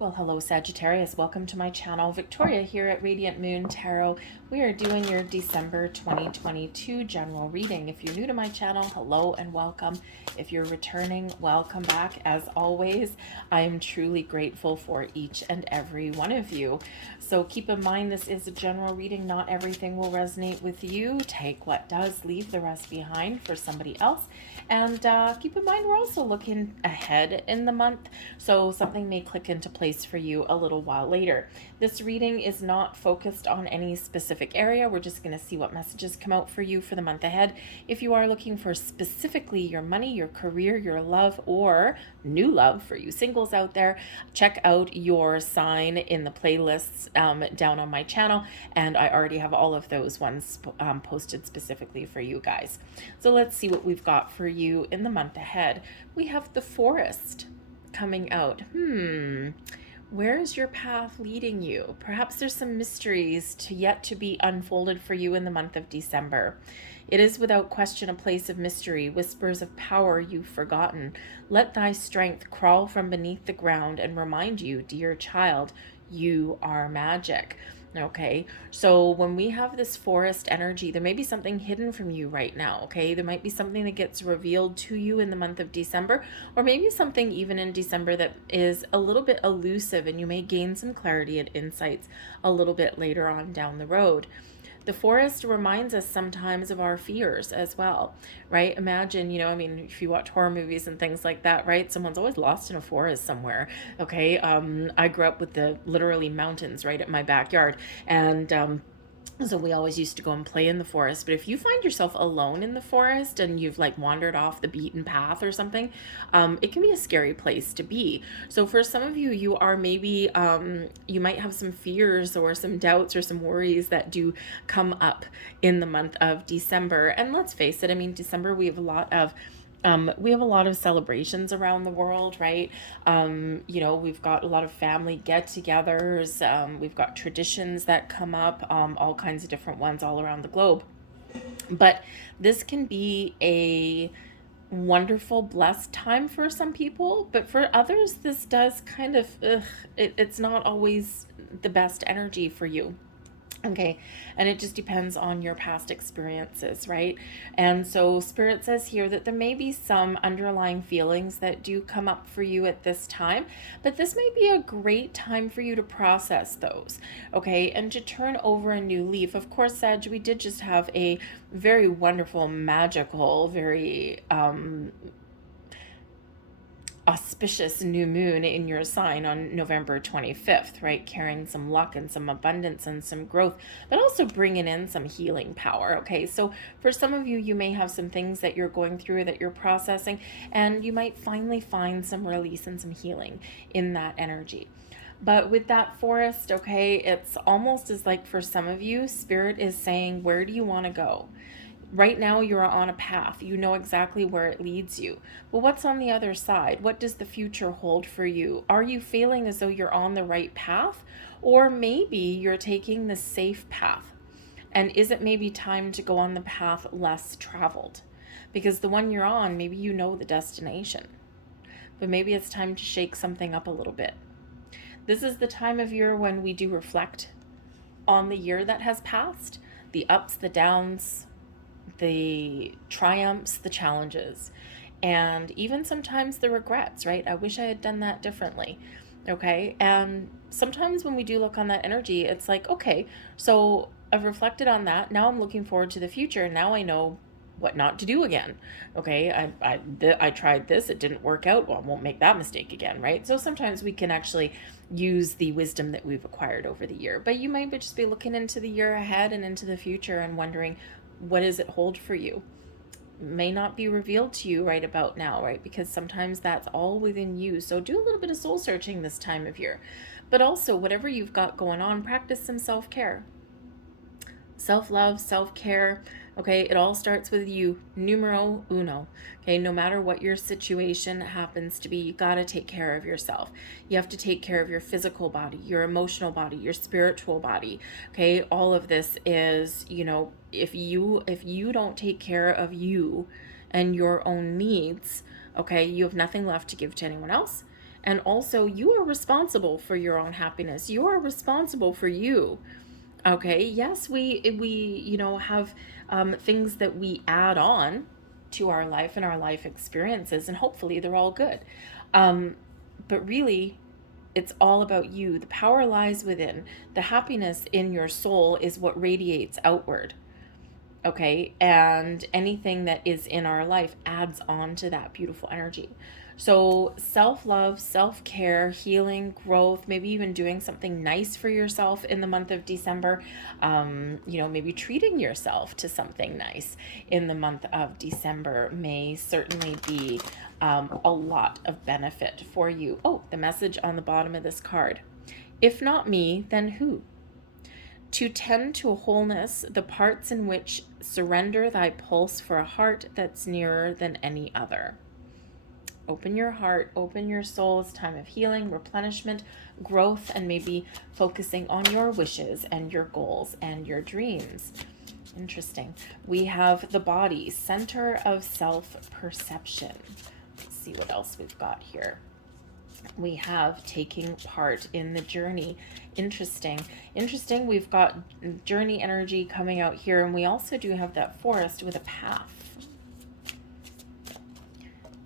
Well, hello Sagittarius. Welcome to my channel. Victoria here at Radiant Moon Tarot. We are doing your December 2022 general reading. If you're new to my channel, hello and welcome. If you're returning, welcome back. As always, I am truly grateful for each and every one of you. So keep in mind, this is a general reading. Not everything will resonate with you. Take what does, leave the rest behind for somebody else. And keep in mind, we're also looking ahead in the month, so something may click into place for you a little while later. This reading is not focused on any specific area. We're just going to see what messages come out for you for the month ahead. If you are looking for specifically your money, your career, your love, or new love for you singles out there, check out your sign in the playlists down on my channel, and I already have all of those ones posted specifically for you guys. So let's see what we've got for you in the month ahead. We have the Forest coming out. Where's your path leading you? Perhaps there's some mysteries yet to be unfolded for you in the month of December. It is without question a place of mystery, whispers of power you've forgotten. Let thy strength crawl from beneath the ground and remind you, dear child, you are magic. Okay, so when we have this forest energy, there may be something hidden from you right now. Okay, there might be something that gets revealed to you in the month of December, or maybe something even in December that is a little bit elusive, and you may gain some clarity and insights a little bit later on down the road. The forest reminds us sometimes of our fears as well, right? Imagine, if you watch horror movies and things like that, right? Someone's always lost in a forest somewhere. Okay. I grew up with the literally mountains right at my backyard. And, so we always used to go and play in the forest. But if you find yourself alone in the forest and you've like wandered off the beaten path or something, it can be a scary place to be. So for some of you, you are maybe, you might have some fears or some doubts or some worries that do come up in the month of December. And let's face it, I mean, December, we have a lot of celebrations around the world, right? We've got a lot of family get-togethers. We've got traditions that come up, all kinds of different ones all around the globe. But this can be a wonderful, blessed time for some people, but for others, this does kind of, it's not always the best energy for you. Okay, and it just depends on your past experiences, right? And so Spirit says here that there may be some underlying feelings that do come up for you at this time, but this may be a great time for you to process those, okay, and to turn over a new leaf. Of course, Sag, we did just have a very wonderful, magical, very auspicious new moon in your sign on November 25th, right? Carrying some luck and some abundance and some growth, but also bringing in some healing power, okay? So for some of you, you may have some things that you're going through that you're processing, and you might finally find some release and some healing in that energy. But with that forest, okay, it's almost as like for some of you, Spirit is saying, where do you want to go? Right now you're on a path. You know exactly where it leads you. But what's on the other side? What does the future hold for you? Are you feeling as though you're on the right path? Or maybe you're taking the safe path. And is it maybe time to go on the path less traveled? Because the one you're on, maybe you know the destination. But maybe it's time to shake something up a little bit. This is the time of year when we do reflect on the year that has passed, the ups, the downs, the triumphs, the challenges, and even sometimes the regrets, right? I wish I had done that differently. Okay. And sometimes when we do look on that energy, it's like, okay, so I've reflected on that. Now I'm looking forward to the future. Now I know what not to do again. Okay. I tried this. It didn't work out. Well, I won't make that mistake again. Right. So sometimes we can actually use the wisdom that we've acquired over the year, but you might just be looking into the year ahead and into the future and wondering, what does it hold for you? May not be revealed to you right about now, right? Because sometimes that's all within you. So do a little bit of soul searching this time of year. But also, whatever you've got going on, practice some self-care. Self-love, self-care, okay? It all starts with you, numero uno, okay? No matter what your situation happens to be, you got to take care of yourself. You have to take care of your physical body, your emotional body, your spiritual body, okay? All of this is, if you don't take care of you and your own needs, okay, you have nothing left to give to anyone else, And also, you are responsible for your own happiness. You are responsible for you. Okay, yes, we have things that we add on to our life and our life experiences, and hopefully they're all good. Um, but really, it's all about you. The power lies within. The happiness in your soul is what radiates outward. Okay, and anything that is in our life adds on to that beautiful energy. So self-love, self-care, healing, growth, maybe even doing something nice for yourself in the month of December. Maybe treating yourself to something nice in the month of December may certainly be a lot of benefit for you. Oh, the message on the bottom of this card: if not me, then who? To tend to a wholeness, the parts in which surrender thy pulse for a heart that's nearer than any other. Open your heart, open your soul. It's time of healing, replenishment, growth, and maybe focusing on your wishes and your goals and your dreams. Interesting. We have the body, center of self-perception. Let's see what else we've got here. We have taking part in the journey. Interesting. We've got journey energy coming out here, and we also do have that forest with a path.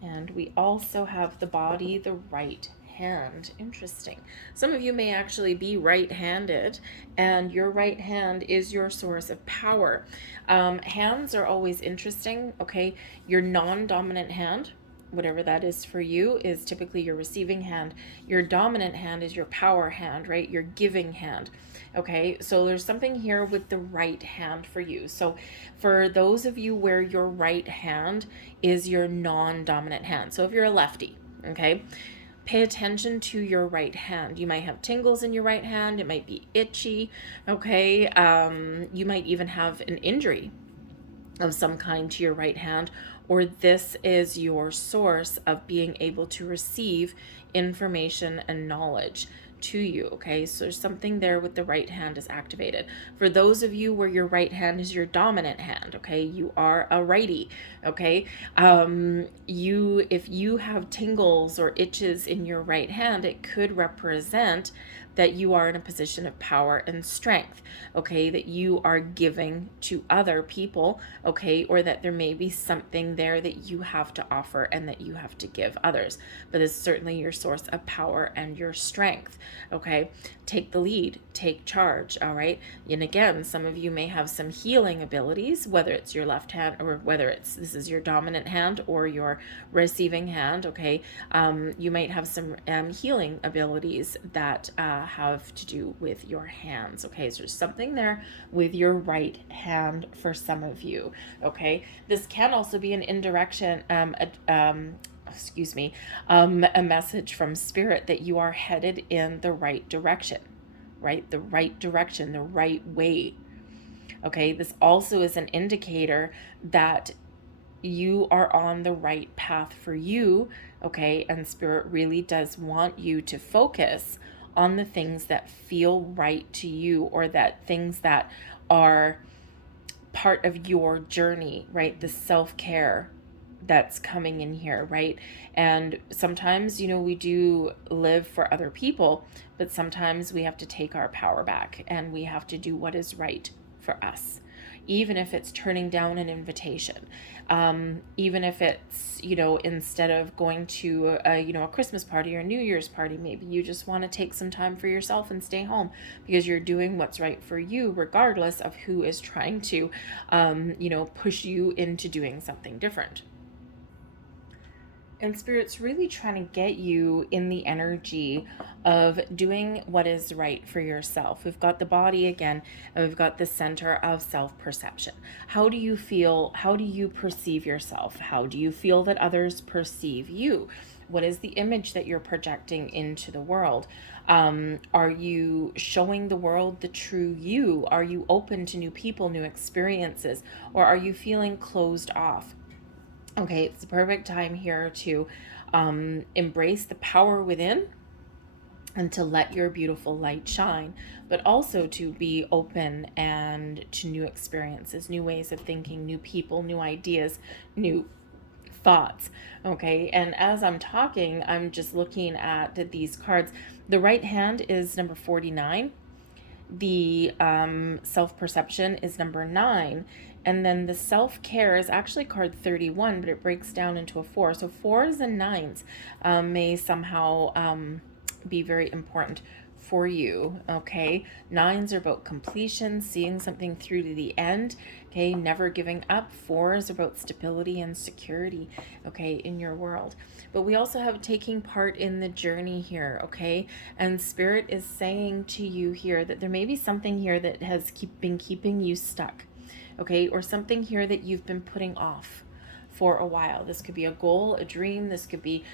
And we also have the body, the right hand. Interesting. Some of you may actually be right-handed, and your right hand is your source of power. Hands are always interesting. Okay, your non-dominant hand, whatever that is for you, is typically your receiving hand. Your dominant hand is your power hand, right? Your giving hand. Okay, so there's something here with the right hand for you. So for those of you where your right hand is your non-dominant hand, so if you're a lefty, okay, pay attention to your right hand. You might have tingles in your right hand. It might be itchy, okay? You might even have an injury of some kind to your right hand, or this is your source of being able to receive information and knowledge to you. Okay, so there's something there with the right hand is activated. For those of you where your right hand is your dominant hand, okay, you are a righty. Okay, if you have tingles or itches in your right hand, it could represent that you are in a position of power and strength, okay, that you are giving to other people, okay, or that there may be something there that you have to offer and that you have to give others. But it's certainly your source of power and your strength, okay? Take the lead, take charge, all right? And again, some of you may have some healing abilities, whether it's your left hand or whether this is your dominant hand or your receiving hand, okay? You might have some healing abilities that have to do with your hands, okay? So there's something there with your right hand for some of you, okay? This can also be an indirection, a message from spirit that you are headed in the right direction, right? The right direction, the right way, okay? This also is an indicator that you are on the right path for you, okay? And spirit really does want you to focus on the things that feel right to you, or that things that are part of your journey, right? The self-care that's coming in here, right? And sometimes, we do live for other people, but sometimes we have to take our power back and we have to do what is right for us, even if it's turning down an invitation, even if it's, instead of going to a Christmas party or a New Year's party, maybe you just want to take some time for yourself and stay home because you're doing what's right for you, regardless of who is trying to, push you into doing something different. And Spirit's really trying to get you in the energy of doing what is right for yourself. We've got the body again, and we've got the center of self-perception. How do you feel? How do you perceive yourself? How do you feel that others perceive you? What is the image that you're projecting into the world? Are you showing the world the true you? Are you open to new people, new experiences? Or are you feeling closed off? Okay, it's the perfect time here to embrace the power within and to let your beautiful light shine, but also to be open and to new experiences, new ways of thinking, new people, new ideas, new thoughts. Okay, and as I'm talking, I'm just looking at these cards. The right hand is number 49. The self-perception is number 9. And then the self-care is actually card 31, but it breaks down into a 4. So 4s and 9s may somehow be very important for you. Okay, 9s are about completion, seeing something through to the end. Okay, never giving up. 4s are about stability and security, okay, in your world. But we also have taking part in the journey here, okay? And Spirit is saying to you here that there may be something here that has been keeping you stuck, okay? Or something here that you've been putting off for a while. This could be a goal, a dream. This could be,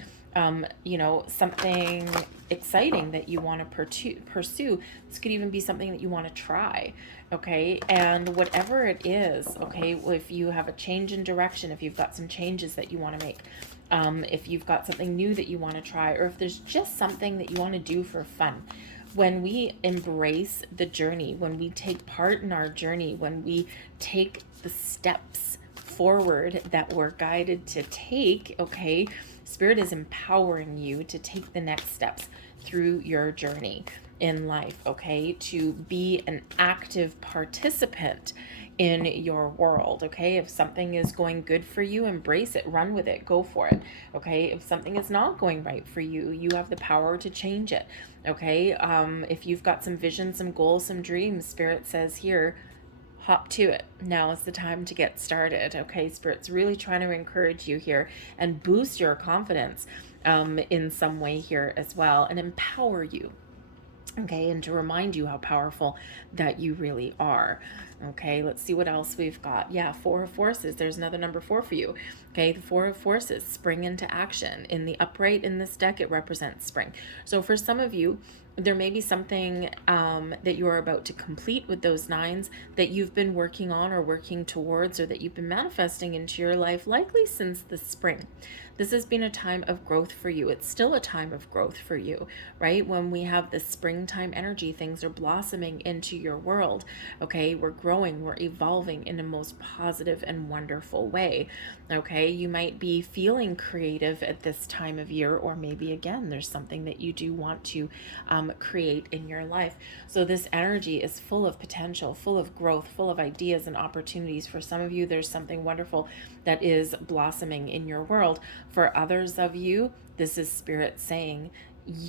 something exciting that you want to pursue. This could even be something that you want to try, okay? And whatever it is, okay, if you have a change in direction, if you've got some changes that you want to make, if you've got something new that you want to try, or if there's just something that you want to do for fun. When we embrace the journey, when we take part in our journey, when we take the steps forward that we're guided to take, okay, Spirit is empowering you to take the next steps through your journey in life, okay, to be an active participant in your world, okay? If something is going good for you, embrace it, run with it, go for it, okay? If something is not going right for you, you have the power to change it, okay? If you've got some vision, some goals, some dreams, Spirit says here, hop to it. Now is the time to get started, okay? Spirit's really trying to encourage you here and boost your confidence in some way here as well, and empower you, okay, and to remind you how powerful that you really are. Okay, let's see what else we've got. Yeah, 4 of Forces. There's another number 4 for you. Okay, the 4 of Forces, spring into action. In the upright in this deck, it represents spring. So for some of you, there may be something that you are about to complete with those 9s that you've been working on or working towards, or that you've been manifesting into your life, likely since the spring. This has been a time of growth for you. It's still a time of growth for you, right? When we have the springtime energy, things are blossoming into your world, okay? We're growing, we're evolving in a most positive and wonderful way, okay? You might be feeling creative at this time of year, or maybe again, there's something that you do want to create in your life. So this energy is full of potential, full of growth, full of ideas and opportunities. For some of you, there's something wonderful that is blossoming in your world. For others of you, this is Spirit saying,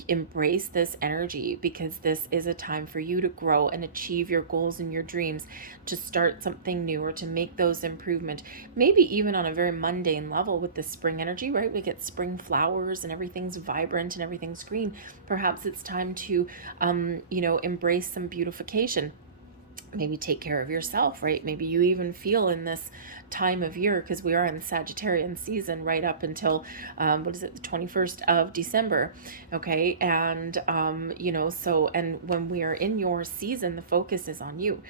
embrace this energy, because this is a time for you to grow and achieve your goals and your dreams, to start something new or to make those improvements, maybe even on a very mundane level with the spring energy, right? We get spring flowers and everything's vibrant and everything's green. Perhaps it's time to, embrace some beautification. Maybe take care of yourself, right? Maybe you even feel in this time of year, because we are in the Sagittarian season right up until the 21st of December, okay? And and when we are in your season, the focus is on you.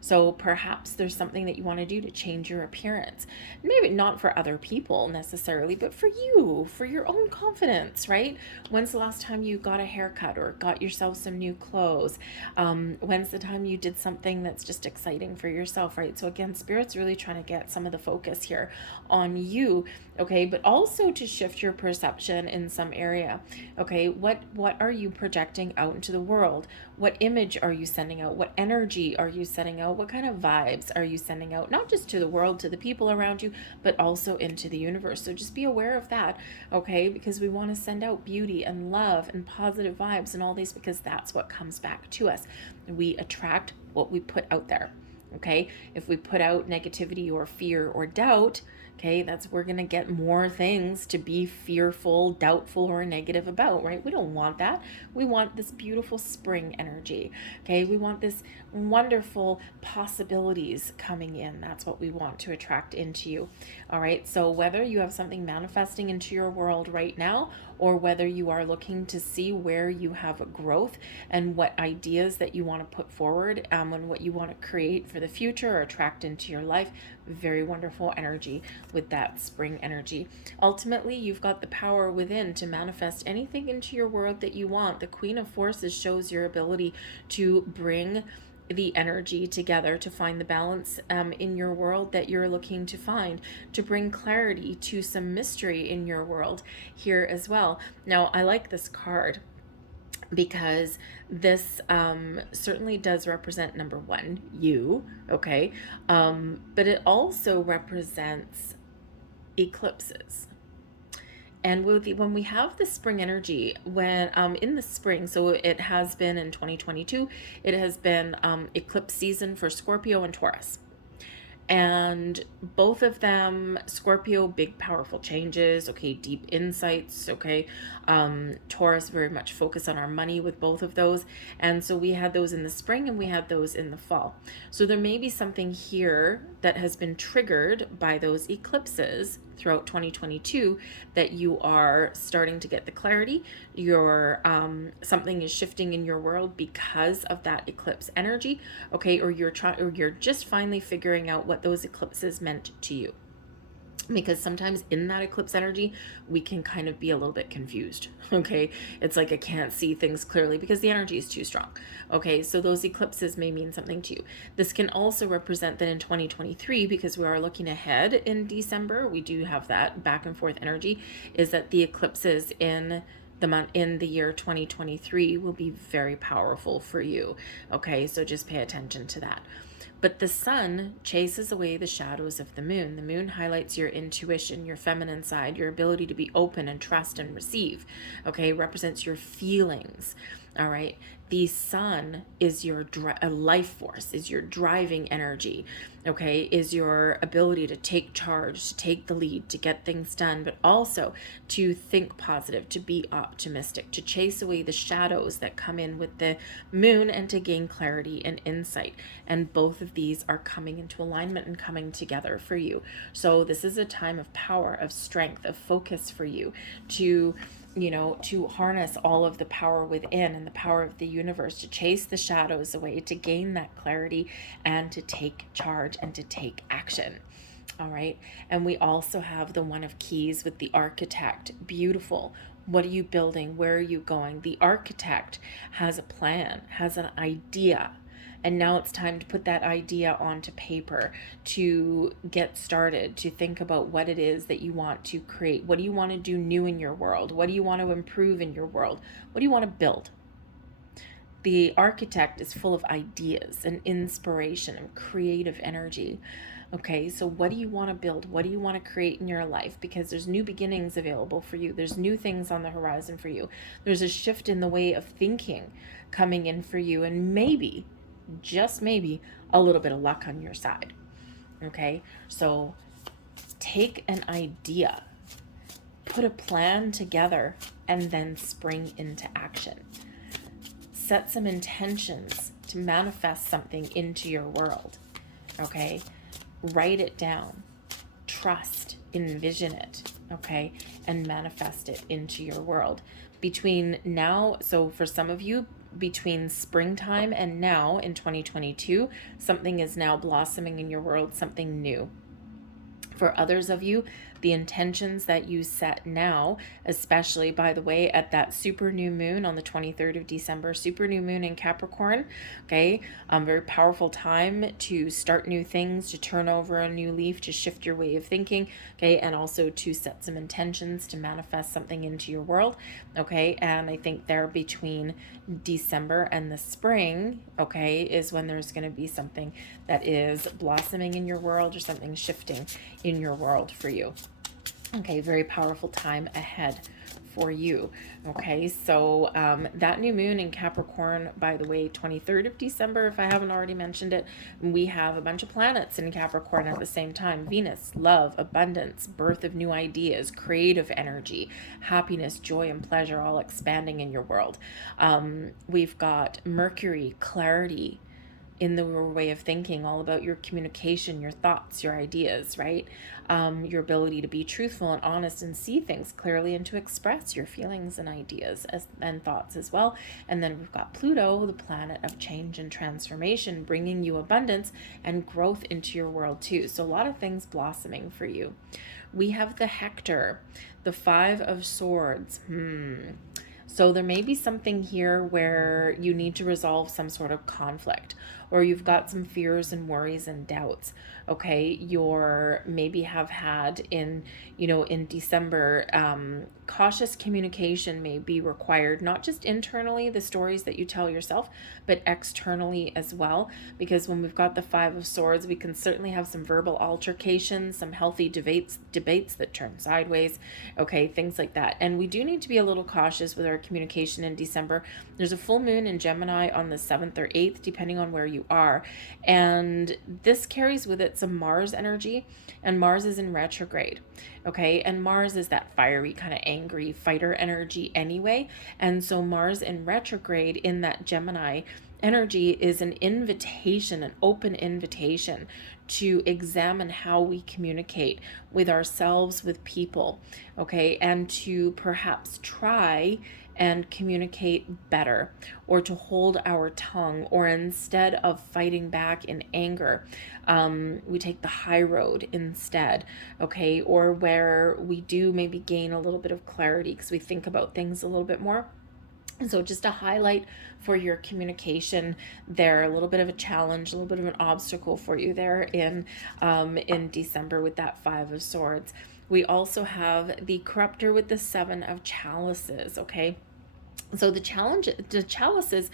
So perhaps there's something that you want to do to change your appearance. Maybe not for other people necessarily, but for you, for your own confidence, right? When's the last time you got a haircut or got yourself some new clothes? When's the time you did something that's just exciting for yourself, right? So again, Spirit's really trying to get some of the focus here on you, okay? But also to shift your perception in some area, okay? What are you projecting out into the world? What image are you sending out? What energy are you sending out? What kind of vibes are you sending out? Not just to the world, to the people around you, but also into the universe. So just be aware of that, okay? Because we want to send out beauty and love and positive vibes and all these, because that's what comes back to us. We attract what we put out there, okay? If we put out negativity or fear or doubt, okay, we're going to get more things to be fearful, doubtful, or negative about, right? We don't want that. We want this beautiful spring energy, okay? We want this wonderful possibilities coming in. That's what we want to attract into you, all right? So whether you have something manifesting into your world right now, or whether you are looking to see where you have growth and what ideas that you want to put forward, and what you want to create for the future or attract into your life, very wonderful energy with that spring energy. Ultimately, you've got the power within to manifest anything into your world that you want. The Queen of Forces shows your ability to bring the energy together to find the balance in your world that you're looking to find, to bring clarity to some mystery in your world here as well. Now, I like this card because this certainly does represent, number one, you, okay? But it also represents eclipses. And when we have the spring energy, when in the spring, so it has been in 2022, it has been eclipse season for Scorpio and Taurus. And both of them, Scorpio, big powerful changes, okay, deep insights, okay. Taurus, very much focus on our money with both of those. And so we had those in the spring and we had those in the fall. So there may be something here that has been triggered by those eclipses throughout 2022 that you are starting to get the clarity. Your something is shifting in your world because of that eclipse energy, okay, or you're just finally figuring out what those eclipses meant to you. Because sometimes in that eclipse energy, we can kind of be a little bit confused, okay? It's like I can't see things clearly because the energy is too strong, okay? So those eclipses may mean something to you. This can also represent that in 2023, because we are looking ahead in December, we do have that back and forth energy, is that the eclipses in the year 2023 will be very powerful for you, okay? So just pay attention to that. But the sun chases away the shadows of the moon. The moon highlights your intuition, your feminine side, your ability to be open and trust and receive, okay? Represents your feelings, all right? The sun is your life force, is your driving energy, okay? Is your ability to take charge, to take the lead, to get things done, but also to think positive, to be optimistic, to chase away the shadows that come in with the moon and to gain clarity and insight. And both of these are coming into alignment and coming together for you. So this is a time of power, of strength, of focus for you to harness all of the power within and the power of the universe, to chase the shadows away, to gain that clarity and to take charge and to take action. All right. And we also have the One of Keys with the Architect. Beautiful. What are you building? Where are you going? The Architect has a plan, has an idea. And now it's time to put that idea onto paper, to get started, to think about what it is that you want to create. What do you want to do new in your world? What do you want to improve in your world? What do you want to build? The Architect is full of ideas and inspiration and creative energy. Okay, so what do you want to build? What do you want to create in your life? Because there's new beginnings available for you. There's new things on the horizon for you. There's a shift in the way of thinking coming in for you. And maybe, just maybe, a little bit of luck on your side. Okay, so take an idea, put a plan together, and then spring into action. Set some intentions to manifest something into your world. Okay, write it down, trust, envision it, okay, and manifest it into your world. Between now, so for some of you, between springtime and now in 2022, something is now blossoming in your world, something new. For others of you, the intentions that you set now, especially, by the way, at that super new moon on the 23rd of December, super new moon in Capricorn, okay, very powerful time to start new things, to turn over a new leaf, to shift your way of thinking, okay, and also to set some intentions to manifest something into your world, okay. And I think there between December and the spring, okay, is when there's going to be something that is blossoming in your world or something shifting in your world for you. Okay, very powerful time ahead for you. Okay, so that new moon in Capricorn, by the way, 23rd of December, if I haven't already mentioned it, we have a bunch of planets in Capricorn at the same time. Venus, love, abundance, birth of new ideas, creative energy, happiness, joy, and pleasure all expanding in your world. We've got Mercury, clarity in the way of thinking, all about your communication, your thoughts, your ideas, right? Your ability to be truthful and honest and see things clearly and to express your feelings and ideas and thoughts as well. And then we've got Pluto, the planet of change and transformation, bringing you abundance and growth into your world too. So a lot of things blossoming for you. We have the Hector, the Five of Swords. So there may be something here where you need to resolve some sort of conflict, or you've got some fears and worries and doubts. Okay, you're maybe have had in December, cautious communication may be required, not just internally, the stories that you tell yourself, but externally as well. Because when we've got the Five of Swords, we can certainly have some verbal altercations, some healthy debates that turn sideways. Okay, things like that. And we do need to be a little cautious with our communication in December. There's a full moon in Gemini on the 7th or 8th, depending on where you are. And this carries with it some Mars energy, and Mars is in retrograde. Okay, and Mars is that fiery, kind of angry fighter energy anyway. And so Mars in retrograde in that Gemini energy is an invitation, an open invitation to examine how we communicate with ourselves, with people, okay, and to perhaps try and communicate better, or to hold our tongue, or instead of fighting back in anger, we take the high road instead, okay, or where we do maybe gain a little bit of clarity because we think about things a little bit more. And so just a highlight for your communication there, a little bit of a challenge, a little bit of an obstacle for you there in December with that Five of Swords. We also have the corruptor with the Seven of Chalices, okay? So the chalices,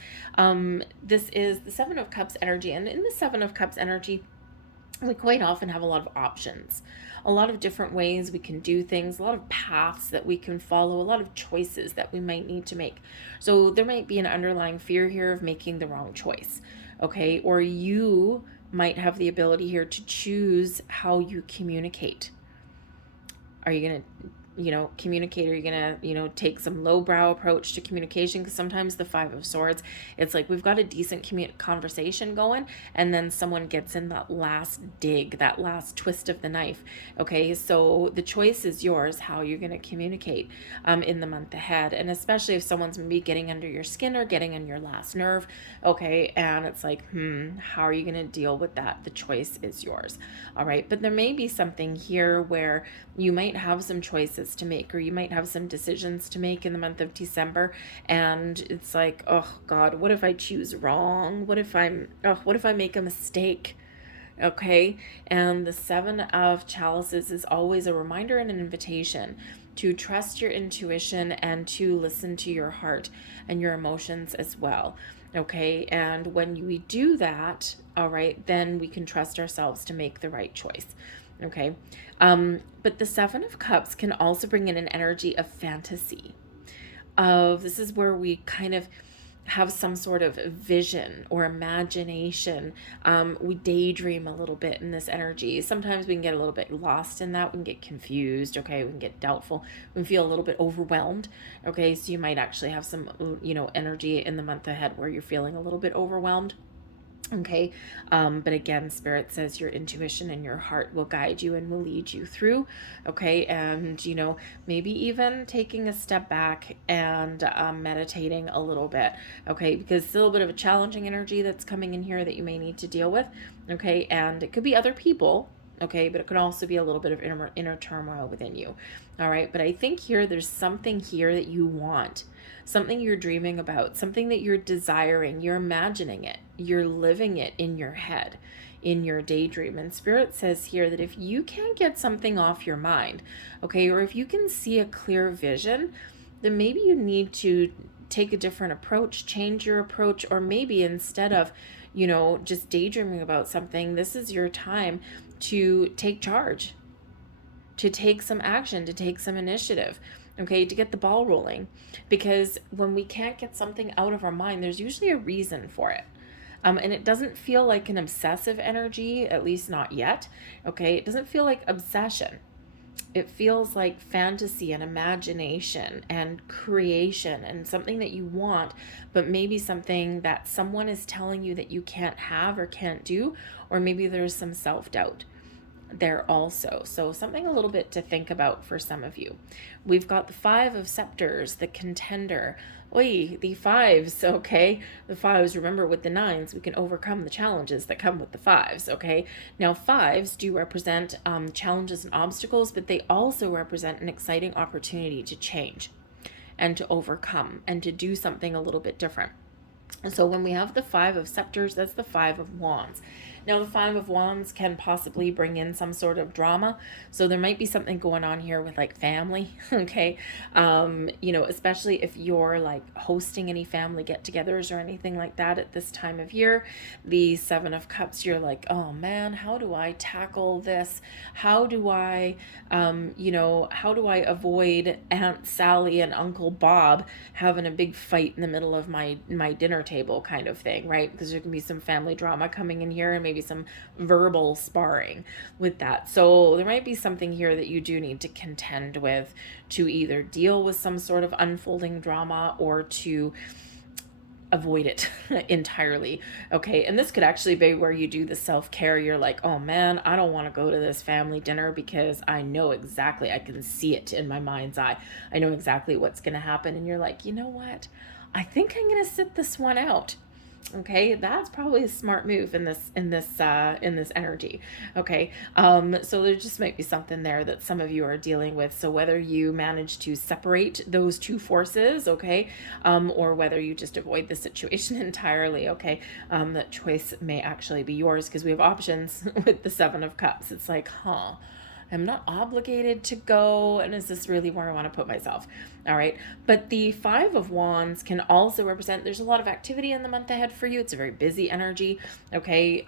this is the Seven of Cups energy. And in the Seven of Cups energy, we quite often have a lot of options, a lot of different ways we can do things, a lot of paths that we can follow, a lot of choices that we might need to make. So there might be an underlying fear here of making the wrong choice, okay? Or you might have the ability here to choose how you communicate. Are you going to communicate? Are you gonna, take some lowbrow approach to communication? Because sometimes the Five of Swords, it's like we've got a decent conversation going, and then someone gets in that last dig, that last twist of the knife. Okay, so the choice is yours how you're gonna communicate in the month ahead, and especially if someone's maybe getting under your skin or getting on your last nerve. Okay, and it's like, how are you gonna deal with that? The choice is yours. All right, but there may be something here where you might have some choices to make, or you might have some decisions to make in the month of December, and it's like, oh God, what if I choose wrong? What if I make a mistake? Okay, and the Seven of Chalices is always a reminder and an invitation to trust your intuition and to listen to your heart and your emotions as well. Okay, and when we do that, all right, then we can trust ourselves to make the right choice. Okay, but the Seven of Cups can also bring in an energy of fantasy. This is where we kind of have some sort of vision or imagination. We daydream a little bit in this energy. Sometimes we can get a little bit lost in that. We can get confused. Okay, we can get doubtful. We can feel a little bit overwhelmed. Okay, so you might actually have some, energy in the month ahead where you're feeling a little bit overwhelmed. Okay, but again, Spirit says your intuition and your heart will guide you and will lead you through. Okay, and maybe even taking a step back and meditating a little bit. Okay, because it's a little bit of a challenging energy that's coming in here that you may need to deal with. Okay, and it could be other people. Okay, but it could also be a little bit of inner turmoil within you. All right, but I think here there's something here that you want, something you're dreaming about, something that you're desiring, you're imagining it, you're living it in your head, in your daydream. And Spirit says here that if you can't get something off your mind, okay, or if you can see a clear vision, then maybe you need to take a different approach, change your approach, or maybe instead of, just daydreaming about something, this is your time to take charge, to take some action, to take some initiative, okay, to get the ball rolling. Because when we can't get something out of our mind, there's usually a reason for it. And it doesn't feel like an obsessive energy, at least not yet, okay? It doesn't feel like obsession. It feels like fantasy and imagination and creation and something that you want, but maybe something that someone is telling you that you can't have or can't do, or maybe there's some self-doubt there also. So something a little bit to think about for some of you. We've got the Five of Scepters, the Contender. The fives, okay? The fives, remember, with the nines, we can overcome the challenges that come with the fives, okay? Now, fives do represent challenges and obstacles, but they also represent an exciting opportunity to change. and to overcome and to do something a little bit different. And so when we have the Five of Scepters, that's the Five of Wands. Now, the Five of Wands can possibly bring in some sort of drama. So there might be something going on here with like family, okay? Especially if you're like hosting any family get-togethers or anything like that at this time of year. The Seven of Cups, you're like, oh man, how do I tackle this? How do I, how do I avoid Aunt Sally and Uncle Bob having a big fight in the middle of my dinner table kind of thing, right? Because there can be some family drama coming in here and maybe some verbal sparring with that. So there might be something here that you do need to contend with to either deal with some sort of unfolding drama or to avoid it entirely. Okay. And this could actually be where you do the self-care. You're like, oh man, I don't want to go to this family dinner because I know exactly, I can see it in my mind's eye. I know exactly what's going to happen. And you're like, you know what? I think I'm going to sit this one out. Okay, that's probably a smart move in this energy. Okay, so there just might be something there that some of you are dealing with. So whether you manage to separate those two forces, okay, or whether you just avoid the situation entirely, okay, that choice may actually be yours, because we have options with the Seven of Cups. It's like, I'm not obligated to go, and is this really where I want to put myself? All right. But the Five of Wands can also represent, there's a lot of activity in the month ahead for you. It's a very busy energy. Okay.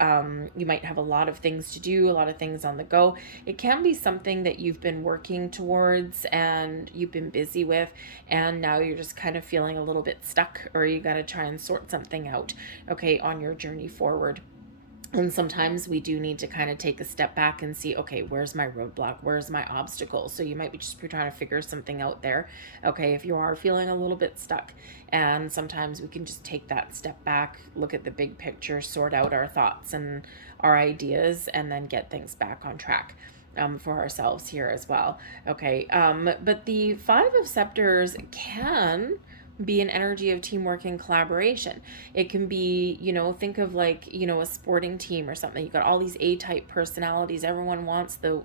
You might have a lot of things to do, a lot of things on the go. It can be something that you've been working towards and you've been busy with, and now you're just kind of feeling a little bit stuck, or you got to try and sort something out, okay, on your journey forward. And sometimes we do need to kind of take a step back and see, okay, where's my roadblock? Where's my obstacle? So you might be just trying to figure something out there. Okay, if you are feeling a little bit stuck, and sometimes we can just take that step back, look at the big picture, sort out our thoughts and our ideas, and then get things back on track. For ourselves here as well. Okay. But the Five of Scepters can be an energy of teamwork and collaboration. It can be, think of like, a sporting team or something. You've got all these A-type personalities. Everyone wants to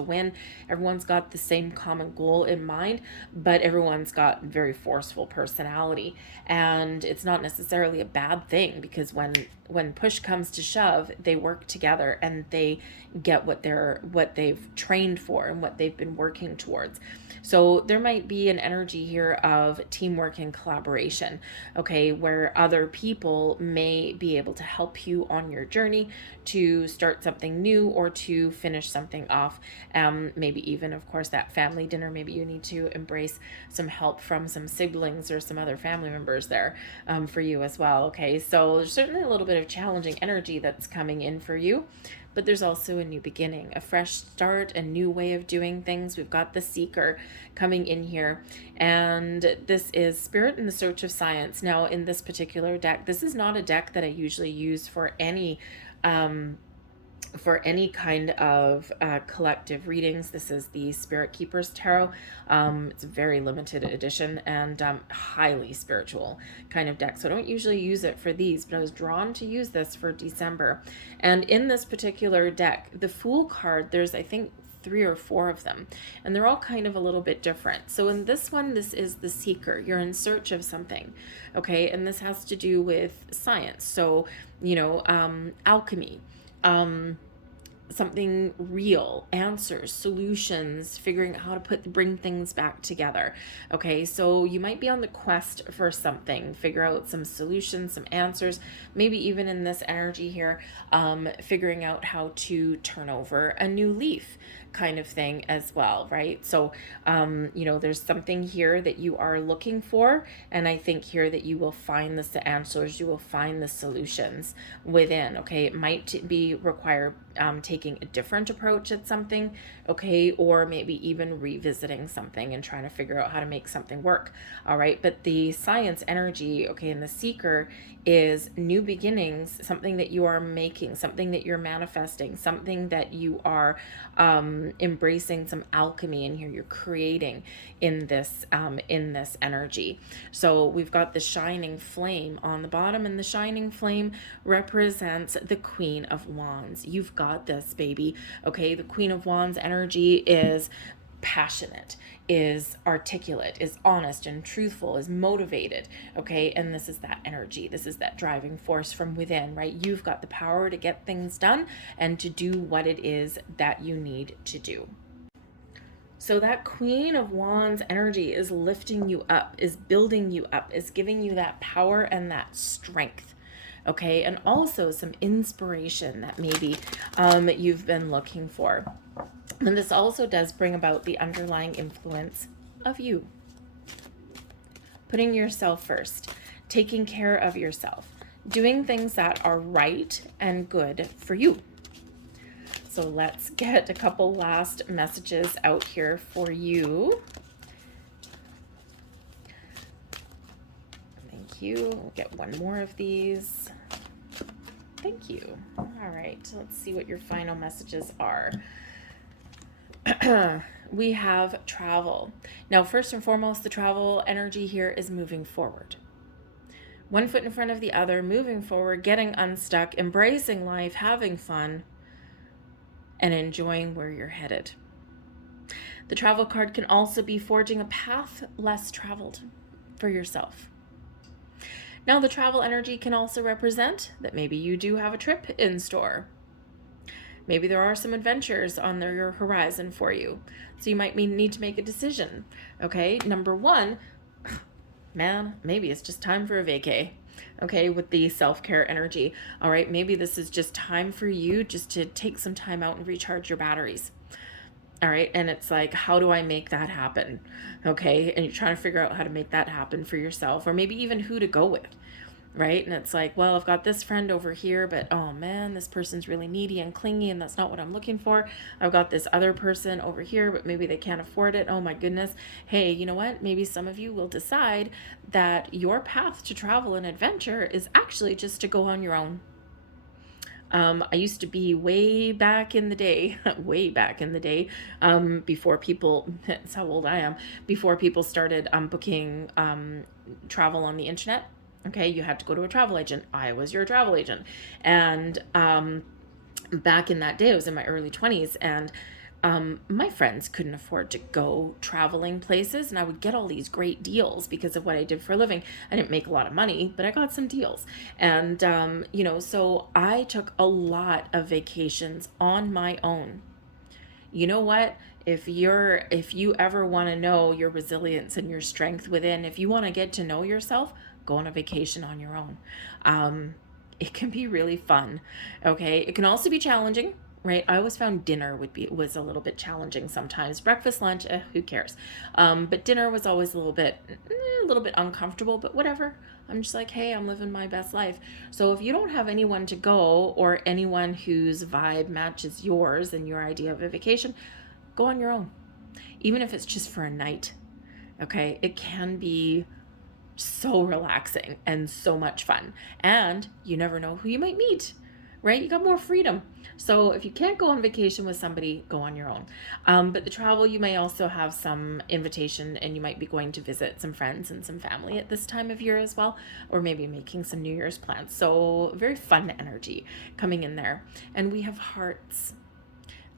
win. Everyone's got the same common goal in mind, but everyone's got very forceful personality. And it's not necessarily a bad thing, because when push comes to shove, they work together and they get what they've trained for and what they've been working towards. So there might be an energy here of teamwork and collaboration, okay, where other people may be able to help you on your journey to start something new or to finish something off. Maybe even, of course, that family dinner, maybe you need to embrace some help from some siblings or some other family members there for you as well, okay? So there's certainly a little bit of challenging energy that's coming in for you. But there's also a new beginning, a fresh start, a new way of doing things. We've got the Seeker coming in here, and this is Spirit in the Search of Science. Now, in this particular deck, this is not a deck that I usually use for any kind of collective readings. This is the Spirit Keepers Tarot. It's a very limited edition and highly spiritual kind of deck. So I don't usually use it for these, but I was drawn to use this for December. And in this particular deck, the Fool card, there's, I think, 3 or 4 of them, and they're all kind of a little bit different. So in this one, this is the Seeker. You're in search of something, okay? And this has to do with science. So, alchemy, something real, answers, solutions, figuring out how to bring things back together. Okay, so you might be on the quest for something, figure out some solutions, some answers, maybe even in this energy here, figuring out how to turn over a new leaf kind of thing as well, right? So, there's something here that you are looking for, and I think here that you will find the answers, you will find the solutions within, okay? It might require taking a different approach at something, okay, or maybe even revisiting something and trying to figure out how to make something work, all right? But the science energy, okay, and the Seeker is new beginnings, something that you are making, something that you're manifesting, something that you are embracing, some alchemy in here, you're creating in this energy. So we've got the shining flame on the bottom, and the shining flame represents the Queen of Wands. You've got this, baby. Okay, the Queen of Wands energy is passionate, is articulate, is honest and truthful, is motivated, okay? And this is that energy. This is that driving force from within, right? You've got the power to get things done and to do what it is that you need to do. So that Queen of Wands energy is lifting you up, is building you up, is giving you that power and that strength. Okay, and also some inspiration that maybe you've been looking for. And this also does bring about the underlying influence of you. Putting yourself first, taking care of yourself, doing things that are right and good for you. So let's get a couple last messages out here for you. Thank you. We'll get one more of these. Thank you. All right, let's see what your final messages are. We have travel. Now, first and foremost, the travel energy here is moving forward. One foot in front of the other, moving forward, getting unstuck, embracing life, having fun, and enjoying where you're headed. The travel card can also be forging a path less traveled for yourself. Now, the travel energy can also represent that maybe you do have a trip in store. Maybe there are some adventures on your horizon for you. So you might need to make a decision. Okay, number one, man, maybe it's just time for a vacay. Okay, with the self-care energy. All right, maybe this is just time for you just to take some time out and recharge your batteries. All right, and it's like, how do I make that happen? Okay, and you're trying to figure out how to make that happen for yourself, or maybe even who to go with, right? And it's like, well, I've got this friend over here, but oh man, this person's really needy and clingy, and that's not what I'm looking for. I've got this other person over here, but maybe they can't afford it. Oh my goodness. Hey, you know what? Maybe some of you will decide that your path to travel and adventure is actually just to go on your own. I used to be way back in the day, before people, that's how old I am, before people started booking travel on the internet. Okay, you had to go to a travel agent. I was your travel agent. And back in that day, I was in my early 20s, and my friends couldn't afford to go traveling places, and I would get all these great deals because of what I did for a living. I didn't make a lot of money, but I got some deals. And, so I took a lot of vacations on my own. You know what? If you ever want to know your resilience and your strength within, if you want to get to know yourself, go on a vacation on your own. It can be really fun. Okay. It can also be challenging, right? I always found dinner was a little bit challenging sometimes. Breakfast, lunch, who cares? But dinner was always a little bit uncomfortable, but whatever. I'm just like, hey, I'm living my best life. So if you don't have anyone to go, or anyone whose vibe matches yours and your idea of a vacation, go on your own. Even if it's just for a night. Okay. It can be so relaxing and so much fun. And you never know who you might meet, right? You got more freedom. So if you can't go on vacation with somebody, go on your own. But the travel, you may also have some invitation, and you might be going to visit some friends and some family at this time of year as well, or maybe making some New Year's plans. So very fun energy coming in there. And we have hearts.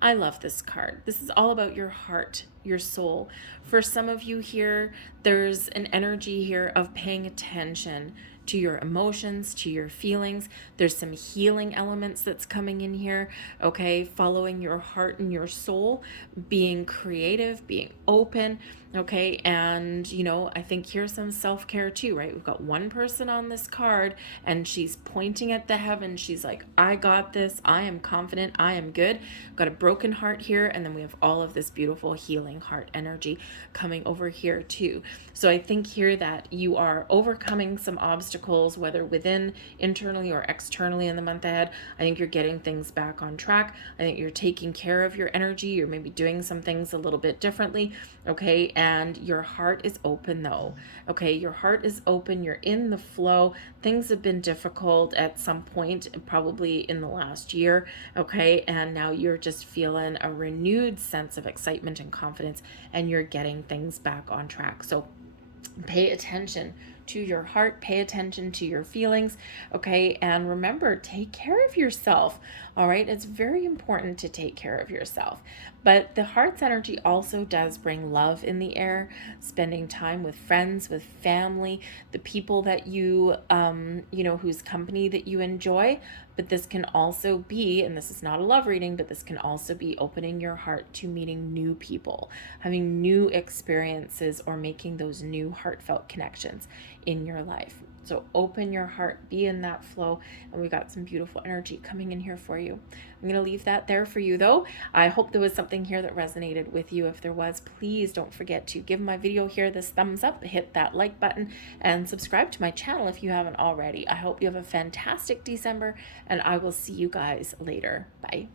I love this card. This is all about your heart, your soul. For some of you here, there's an energy here of paying attention to your emotions, to your feelings. There's some healing elements that's coming in here, okay? Following your heart and your soul, being creative, being open, okay? And, I think here's some self-care too, right? We've got one person on this card, and she's pointing at the heavens. She's like, I got this. I am confident. I am good. Got a broken heart here, and then we have all of this beautiful healing heart energy coming over here too. So I think here that you are overcoming some obstacles, whether within, internally, or externally in the month ahead. I think you're getting things back on track. I think you're taking care of your energy. You're maybe doing some things a little bit differently, okay? And your heart is open though, okay? Your heart is open. You're in the flow. Things have been difficult at some point, probably in the last year, okay? And now you're just feeling a renewed sense of excitement and confidence, and you're getting things back on track. So pay attention to your heart, pay attention to your feelings, okay? And remember, take care of yourself, all right? It's very important to take care of yourself. But the heart's energy also does bring love in the air, spending time with friends, with family, the people that you, whose company that you enjoy. But this can also be, and this is not a love reading, but this can also be opening your heart to meeting new people, having new experiences, or making those new heartfelt connections in your life. So open your heart, be in that flow, and we got some beautiful energy coming in here for you. I'm going to leave that there for you though. I hope there was something here that resonated with you. If there was, please don't forget to give my video here this thumbs up, hit that like button, and subscribe to my channel if you haven't already. I hope you have a fantastic December, and I will see you guys later. Bye.